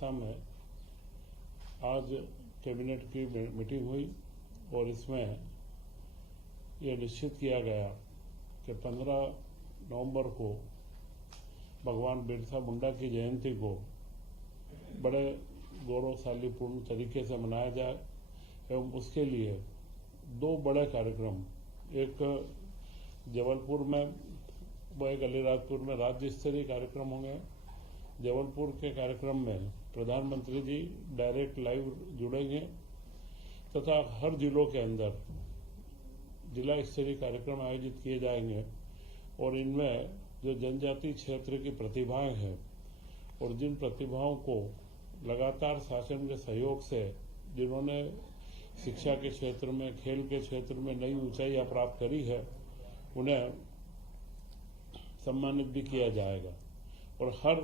अध्यक्षता में आज कैबिनेट की मीटिंग हुई और इसमें यह निश्चित किया गया कि 15 नवंबर को भगवान बिरसा मुंडा की जयंती को बड़े गौरवशालीपूर्ण तरीके से मनाया जाए एवं उसके लिए 2 बड़े कार्यक्रम, एक जबलपुर में व एक अलीराजपुर में राज्य स्तरीय कार्यक्रम होंगे। जबलपुर के कार्यक्रम में प्रधानमंत्री जी डायरेक्ट लाइव जुड़ेंगे तथा हर जिलों के अंदर जिला स्तरीय कार्यक्रम आयोजित किए जाएंगे और इनमें जो जनजातीय क्षेत्र की प्रतिभाएं हैं और जिन प्रतिभाओं को लगातार शासन के सहयोग से जिन्होंने शिक्षा के क्षेत्र में, खेल के क्षेत्र में नई ऊंचाइयां प्राप्त करी है, उन्हें सम्मानित भी किया जाएगा और हर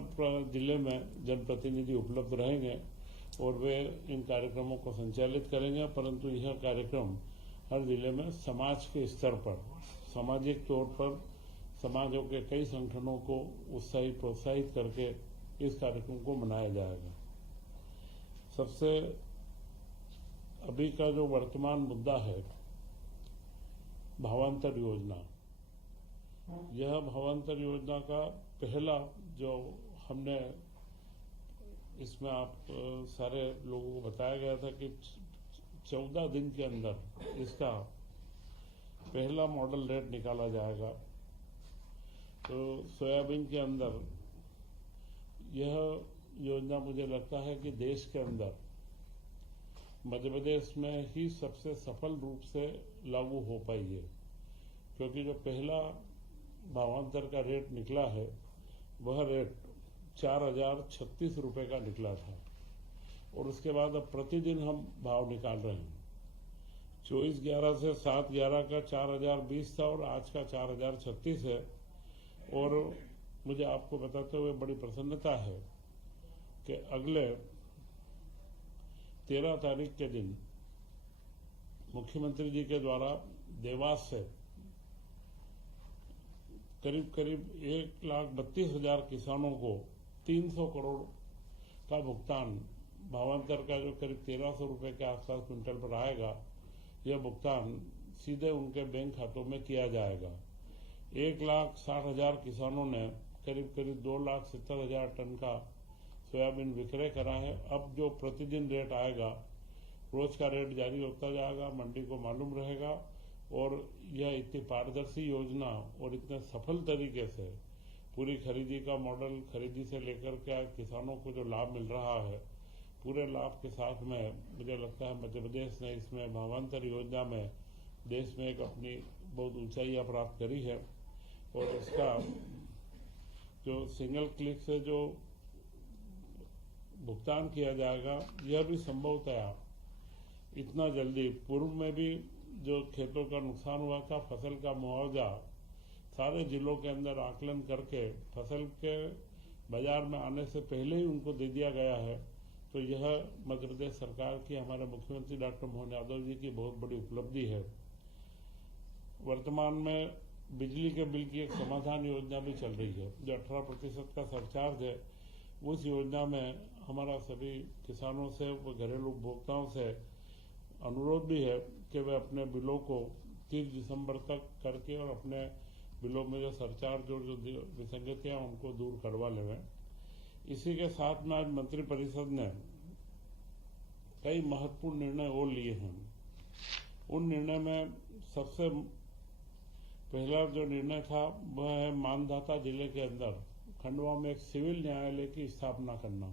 जिले में जनप्रतिनिधि उपलब्ध रहेंगे और वे इन कार्यक्रमों को संचालित करेंगे। परंतु यह कार्यक्रम हर जिले में समाज के स्तर पर, सामाजिक तौर पर समाजों के कई संगठनों को उत्साहित प्रोत्साहित करके इस कार्यक्रम को मनाया जाएगा। सबसे अभी का जो वर्तमान मुद्दा है भावांतर योजना, यह भावांतर योजना का पहला जो हमने इसमें आप सारे लोगों को बताया गया था कि 14 दिन के अंदर इसका पहला मॉडल रेट निकाला जाएगा। तो सोयाबीन के अंदर यह योजना मुझे लगता है कि देश के अंदर मध्य प्रदेश में ही सबसे सफल रूप से लागू हो पाई है, क्योंकि जो पहला भावांतर का रेट निकला है वह रेट 4036 रुपए का निकला था और उसके बाद अब प्रतिदिन हम भाव निकाल रहे हैं। 24/11 से 7/11 का 4020 था और आज का 4036 है। और मुझे आपको बताते हुए बड़ी प्रसन्नता है कि अगले 13 तारीख के दिन मुख्यमंत्री जी के द्वारा देवास से करीब 1,32,000 किसानों को 300 करोड़ का भुगतान, भावांतर का जो करीब 1300 रुपए के आसपास क्विंटल पर आएगा, यह भुगतान सीधे उनके बैंक खातों में किया जाएगा। 1,60,000 किसानों ने करीब 2,70,000 टन का सोयाबीन विक्रय करा है। अब जो प्रतिदिन रेट आएगा, रोज का रेट जारी होता जाएगा, मंडी को मालूम रहेगा और यह इतनी पारदर्शी योजना और इतने सफल तरीके से पूरी खरीदी का मॉडल, खरीदी से लेकर के किसानों को जो लाभ मिल रहा है, पूरे लाभ के साथ में मुझे लगता है मध्य प्रदेश ने इसमें भावांतर योजना में देश में एक अपनी बहुत ऊंचाइयां प्राप्त करी है। और इसका जो सिंगल क्लिक से जो भुगतान किया जाएगा, यह भी संभवतया इतना जल्दी, पूर्व में भी जो खेतों का नुकसान हुआ था, फसल का मुआवजा सारे जिलों के अंदर आकलन करके फसल के बाजार में आने से पहले ही उनको दे दिया गया है। तो यह मध्य प्रदेश सरकार की, हमारे मुख्यमंत्री डॉक्टर मोहन यादव जी की बहुत बड़ी उपलब्धि है। वर्तमान में बिजली के बिल की एक समाधान योजना भी चल रही है, जो 18% का सरचार्ज है। उस योजना में हमारा सभी किसानों से व घरेलू उपभोक्ताओं से अनुरोध भी है कि वे अपने बिलों को 30 दिसंबर तक करके और अपने बिलों में जो सरचार्ज और जो विसंगतियां उनको दूर करवा लें। इसी के साथ में आज मंत्रिपरिषद ने कई महत्वपूर्ण निर्णय और लिए हैं। उन निर्णय में सबसे पहला जो निर्णय था वह है मानधाता जिले के अंदर खंडवा में एक सिविल न्यायालय की स्थापना करना।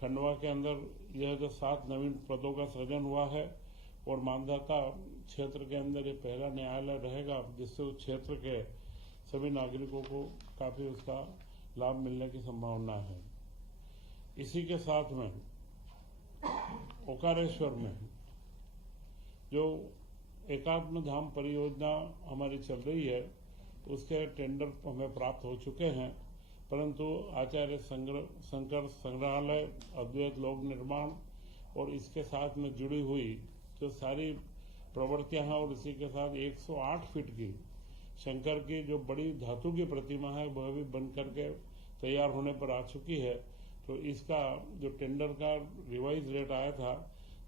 खंडवा के अंदर यह जो 7 नवीन पदों का सृजन हुआ है और मानधाता क्षेत्र के अंदर ये पहला न्यायालय रहेगा, जिससे उस क्षेत्र के सभी नागरिकों को काफी उसका लाभ मिलने की संभावना है। इसी के साथ में ओकारेश्वर में जो एकात्म धाम परियोजना हमारी चल रही है, उसके टेंडर हमें प्राप्त हो चुके हैं, परंतु आचार्य शंकर संग्रहालय, अद्वैत लोक निर्माण और इसके साथ में जुड़ी हुई जो सारी प्रवृत्तियां हैं और इसी के साथ 108 फीट की शंकर की जो बड़ी धातु की प्रतिमा है, वह भी बन करके तैयार होने पर आ चुकी है। तो इसका जो टेंडर का रिवाइज रेट आया था,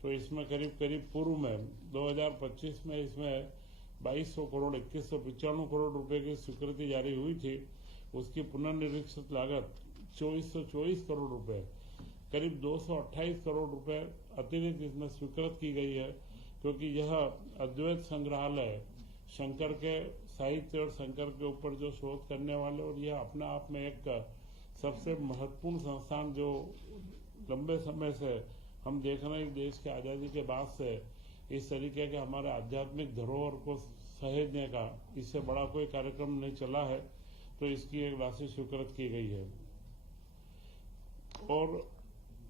तो इसमें करीब पूर्व में 2025 में इसमें 2200 करोड़ 2195 करोड़ रुपए की स्वीकृति जारी हुई थी। उसकी पुनर्निरीक्षित लागत 2424 करोड़ रुपए, करीब 228 करोड़ रुपए अतिरिक्त इसमें स्वीकृत की गई है, क्योंकि यह अद्वैत संग्रहालय शंकर के साहित्य और शंकर के ऊपर जो शोध करने वाले, और यह अपने आप में एक सबसे महत्वपूर्ण संस्थान जो लंबे समय से हम देख रहे हैं, देश की आजादी के बाद से इस तरीके के हमारे आध्यात्मिक धरोहर को सहेजने का इससे बड़ा कोई कार्यक्रम नहीं चला है, तो इसकी एक राशि स्वीकृत की गई है। और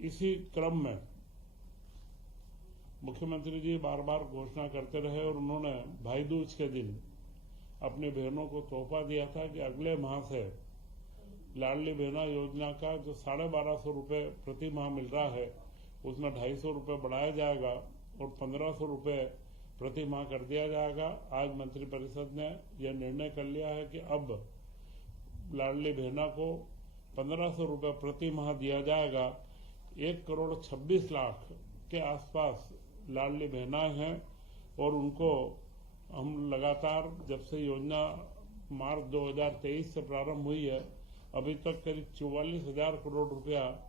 इसी क्रम में मुख्यमंत्री जी बार बार घोषणा करते रहे, और उन्होंने भाई दूज के दिन अपनी बहनों को तोहफा दिया था कि अगले माह से लाडली बहना योजना का जो 1250 रुपए प्रति माह मिल रहा है, उसमें 250 रुपए बढ़ाया जाएगा और 1500 रुपए प्रति माह कर दिया जाएगा। आज मंत्रिपरिषद ने यह निर्णय कर लिया है कि अब लाडली बहना को 1500 रुपए प्रति माह दिया जाएगा। 1,26,00,000 के आसपास लाडली बहनाएं हैं, और उनको हम लगातार जब से योजना मार्च 2023 से प्रारंभ हुई है, अभी तक करीब 44,000 करोड़ रुपया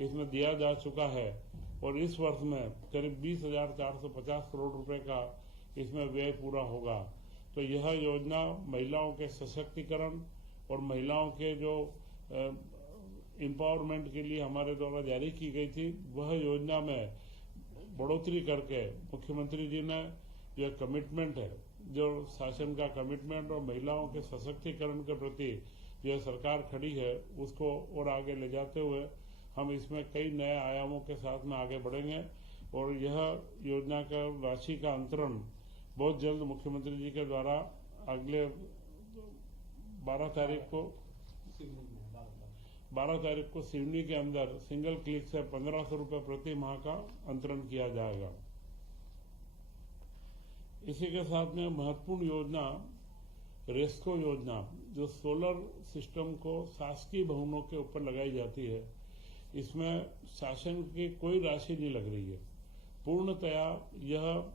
इसमें दिया जा चुका है, और इस वर्ष में करीब 20,450 करोड़ रुपए का इसमें व्यय पूरा होगा। तो यह योजना महिलाओं के सशक्तिकरण और महिलाओं के जो एम्पावरमेंट के लिए हमारे द्वारा जारी की गई थी, वह योजना में बढ़ोतरी करके मुख्यमंत्री जी ने जो कमिटमेंट है, जो शासन का कमिटमेंट और महिलाओं के सशक्तिकरण के प्रति जो सरकार खड़ी है, उसको और आगे ले जाते हुए हम इसमें कई नए आयामों के साथ में आगे बढ़ेंगे। और यह योजना का राशि का अंतरण बहुत जल्द मुख्यमंत्री जी के द्वारा अगले 12 तारीख को सिवनी के अंदर सिंगल क्लिक से 1500 रुपए प्रति माह का अंतरण किया जाएगा। इसी के साथ में महत्वपूर्ण योजना रेस्को योजना, जो सोलर सिस्टम को शासकीय भवनों के ऊपर लगाई जाती है, इसमें शासन की कोई राशि नहीं लग रही है। पूर्णतया यह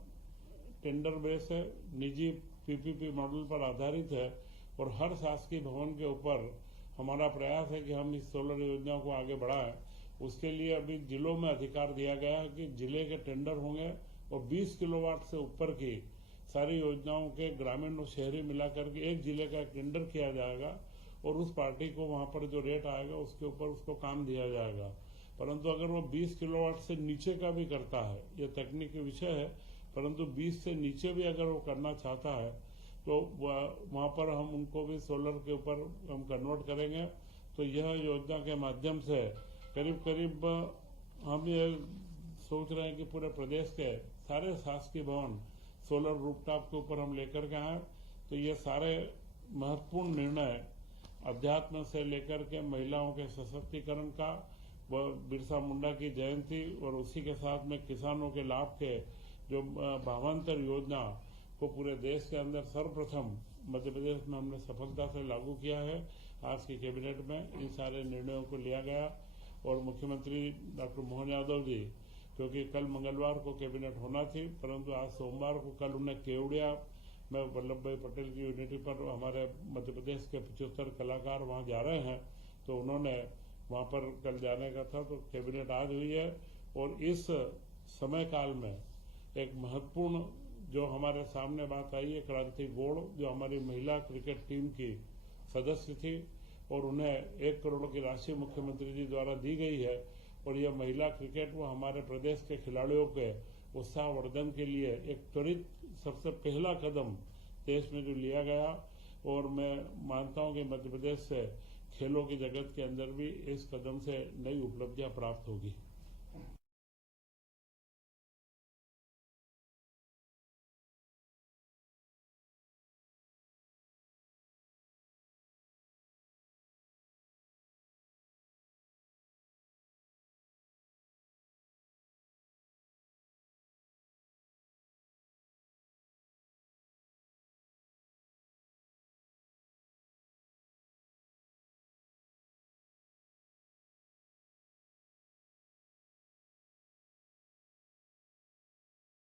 टेंडर बेस है, निजी पीपीपी मॉडल पर आधारित है, और हर शासकीय भवन के ऊपर हमारा प्रयास है कि हम इस सोलर योजना को आगे बढ़ाएं। उसके लिए अभी जिलों में अधिकार दिया गया है कि जिले के टेंडर होंगे, और 20 किलोवाट से ऊपर की सारी योजनाओं के ग्रामीण और शहरी मिलाकर के एक जिले का टेंडर किया जाएगा, और उस पार्टी को वहां पर जो रेट आएगा उसके ऊपर उसको काम दिया जाएगा। परंतु अगर वो 20 किलोवाट से नीचे का भी करता है, यह तकनीकी विषय है, परंतु 20 से नीचे भी अगर वो करना चाहता है, तो वहां पर हम उनको भी सोलर के ऊपर हम कन्वर्ट करेंगे। तो यह योजना के माध्यम से करीब हम ये सोच रहे हैं कि पूरे प्रदेश के सारे शासकीय भवन सोलर रूफटॉप के ऊपर हम लेकर के आए। तो ये सारे महत्वपूर्ण निर्णय अध्यात्म से लेकर के महिलाओं के सशक्तिकरण का, व बिरसा मुंडा की जयंती, और उसी के साथ में किसानों के लाभ के जो भावांतर योजना को पूरे देश के अंदर सर्वप्रथम मध्य प्रदेश में हमने सफलता से लागू किया है। आज की कैबिनेट में इन सारे निर्णयों को लिया गया, और मुख्यमंत्री डॉक्टर मोहन यादव जी, क्योंकि कल मंगलवार को कैबिनेट होना थी, परंतु आज सोमवार को कल उन्हें केवड़िया में वल्लभ भाई पटेल की यूनिटी पर हमारे मध्य प्रदेश के 75 कलाकार वहां जा रहे हैं, तो उन्होंने वहां पर कल जाने का था, तो कैबिनेट आज हुई है। और इस समय काल में एक महत्वपूर्ण जो हमारे सामने बात आई है, क्रांति गौड़ जो हमारी महिला क्रिकेट टीम की सदस्य थी, और उन्हें 1 करोड़ की राशि मुख्यमंत्री जी द्वारा दी गई है। और यह महिला क्रिकेट वो हमारे प्रदेश के खिलाड़ियों के उत्साहवर्धन के लिए एक त्वरित सबसे पहला कदम देश में जो लिया गया, और मैं मानता हूं कि मध्य प्रदेश से खेलों की जगत के अंदर भी इस कदम से नई उपलब्धियां प्राप्त होगी।